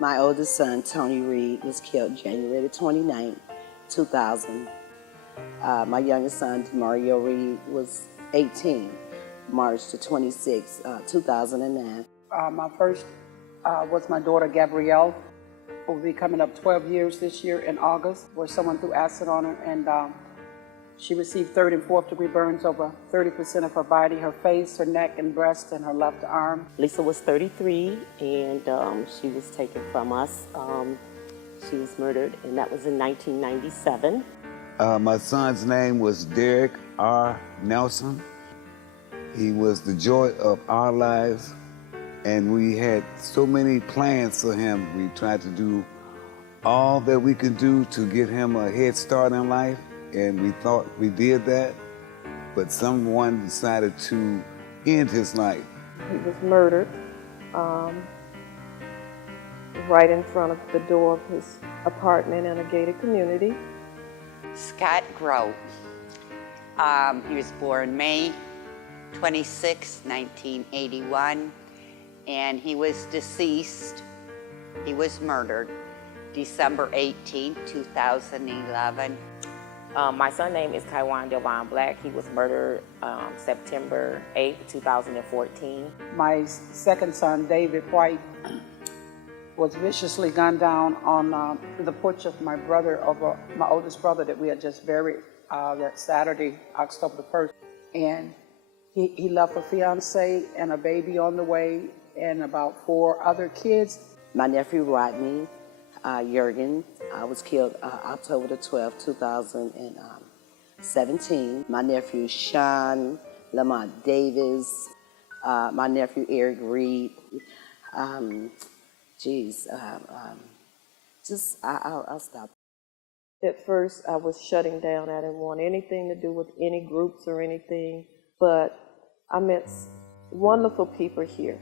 My oldest son, Tony Reed, was killed January 29, 2000. My youngest son, Mario Reed, was 18, March the 26th, 2009. My first was my daughter, Gabrielle, who will be coming up 12 years this year in August, where someone threw acid on her, and she received 3rd and 4th degree burns over 30% of her body, her face, her neck and breast, and her left arm. Lisa was 33, and she was taken from us. She was murdered, and that was in 1997. My son's name was Derek R. Nelson. He was the joy of our lives, and we had so many plans for him. We tried to do all that we could do to get him a head start in life, and we thought we did that, but someone decided to end his life. He was murdered right in front of the door of his apartment in a gated community. Scott Grove. He was born May 26, 1981, and he was deceased. He was murdered December 18, 2011. My son's name is Taiwan Delvon Black. He was murdered September 8, 2014. My second son, David White, was viciously gunned down on the porch of my brother, my oldest brother that we had just buried that Saturday, October the 1st. And he left a fiance and a baby on the way and about 4 other kids. My nephew, Rodney Jurgen, was killed October the 12th, 2017. My nephew, Sean Lamont Davis. My nephew, Eric Reed. I'll stop. At first, I was shutting down. I didn't want anything to do with any groups or anything, but I met wonderful people here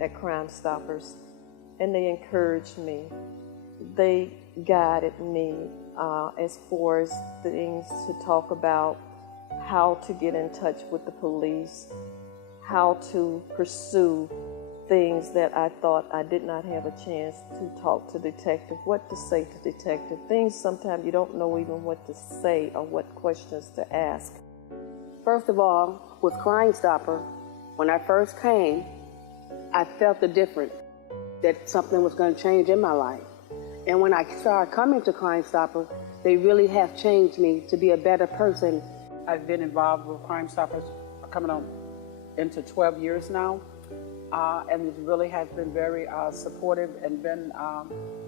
at Crime Stoppers, and they encouraged me. They guided me as far as things to talk about, how to get in touch with the police, how to pursue things that I thought I did not have a chance to talk to detective, what to say to detective, things sometimes you don't know even what to say or what questions to ask. First of all, with Crime Stopper, when I first came, I felt the difference, that something was going to change in my life. And when I started coming to Crime Stopper, they really have changed me to be a better person. I've been involved with Crime Stoppers coming on into 12 years now. And it really has been very supportive and been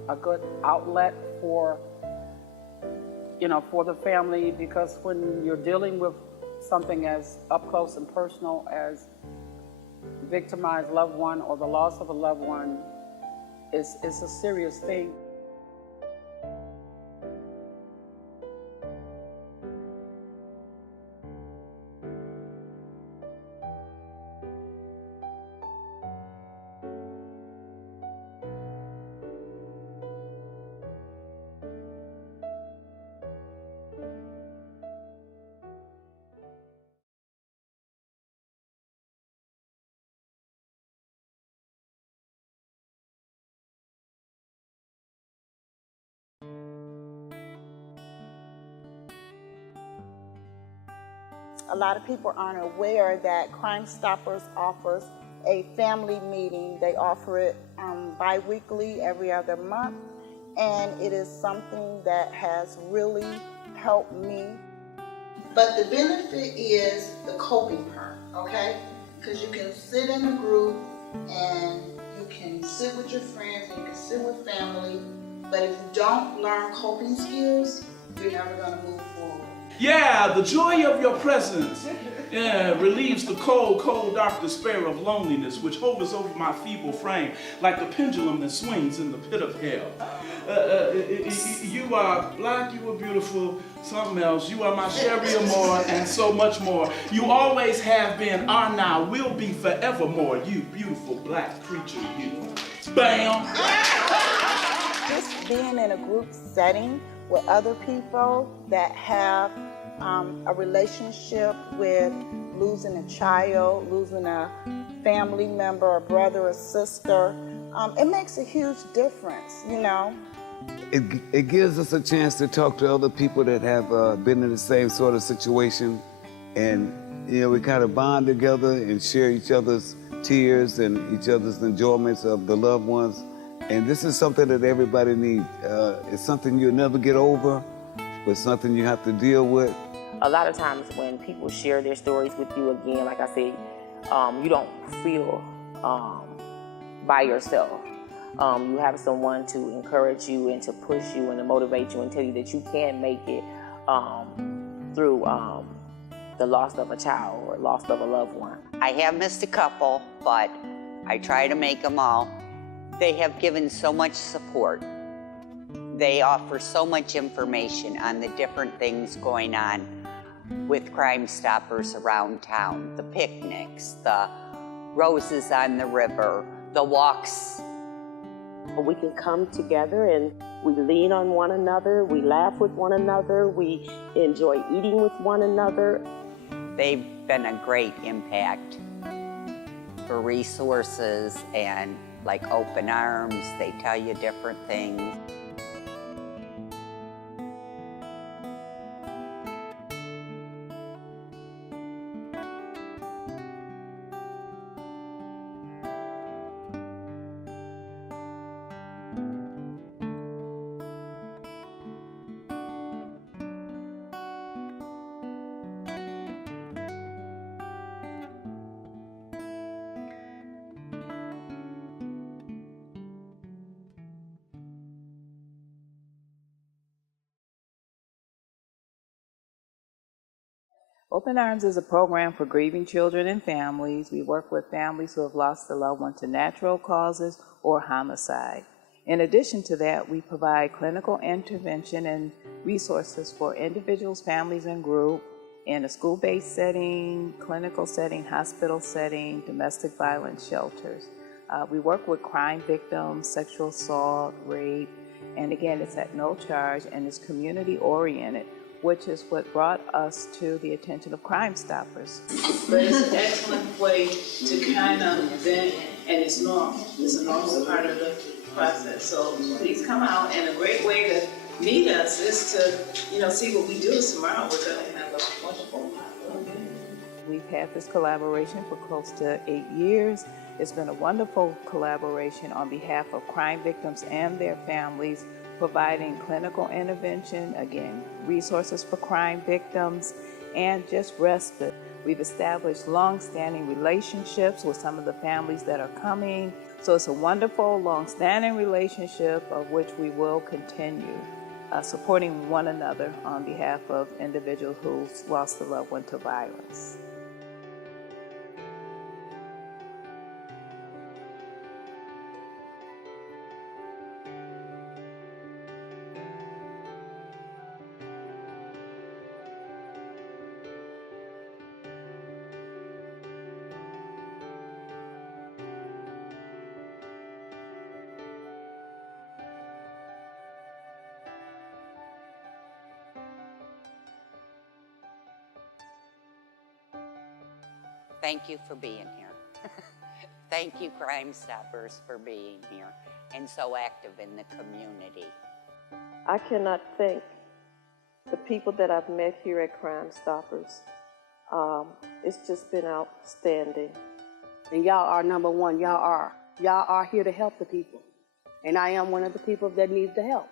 a good outlet for, for the family, because when you're dealing with something as up close and personal as victimized loved one or the loss of a loved one, it's a serious thing. A lot of people aren't aware that Crime Stoppers offers a family meeting. They offer it bi-weekly, every other month, and it is something that has really helped me. But the benefit is the coping part, okay? Because you can sit in a group and you can sit with your friends and you can sit with family, but if you don't learn coping skills, you're never going to move forward. Yeah, the joy of your presence relieves the cold, cold, dark despair of loneliness which hovers over my feeble frame like the pendulum that swings in the pit of hell. You are black, you are beautiful, something else. You are my Sherry Amore and so much more. You always have been, are now, will be forevermore. You beautiful black creature, you. Bam! Just being in a group setting with other people that have a relationship with losing a child, losing a family member, a brother or sister, it makes a huge difference, you know. It gives us a chance to talk to other people that have been in the same sort of situation, and we kind of bond together and share each other's tears and each other's enjoyments of the loved ones. And this is something that everybody needs. It's something you'll never get over, but something you have to deal with. A lot of times when people share their stories with you, again, like I said, you don't feel by yourself. You have someone to encourage you and to push you and to motivate you and tell you that you can make it through the loss of a child or loss of a loved one. I have missed a couple, but I try to make them all. They have given so much support. They offer so much information on the different things going on with Crime Stoppers around town. The picnics, the roses on the river, the walks. We can come together and we lean on one another, we laugh with one another, we enjoy eating with one another. They've been a great impact for resources and like open arms. They tell you different things. Open Arms is a program for grieving children and families. We work with families who have lost a loved one to natural causes or homicide. In addition to that, we provide clinical intervention and resources for individuals, families, and groups in a school-based setting, clinical setting, hospital setting, domestic violence shelters. We work with crime victims, sexual assault, rape, and again, it's at no charge and it's community-oriented, which is what brought us to the attention of Crime Stoppers. But it's an excellent way to kind of vent, and it's normal. It's a normal part of the process. So please come out, and a great way to meet us is to, see what we do tomorrow. We're going to have a wonderful We've had this collaboration for close to 8 years. It's been a wonderful collaboration on behalf of crime victims and their families, providing clinical intervention, again, resources for crime victims, and just respite. We've established long-standing relationships with some of the families that are coming. So it's a wonderful, long-standing relationship of which we will continue supporting one another on behalf of individuals who've lost a loved one to violence. Thank you for being here. Thank you, Crime Stoppers, for being here and so active in the community. I cannot thank the people that I've met here at Crime Stoppers. It's just been outstanding. And y'all are number one. Y'all are here to help the people. And I am one of the people that needs the help.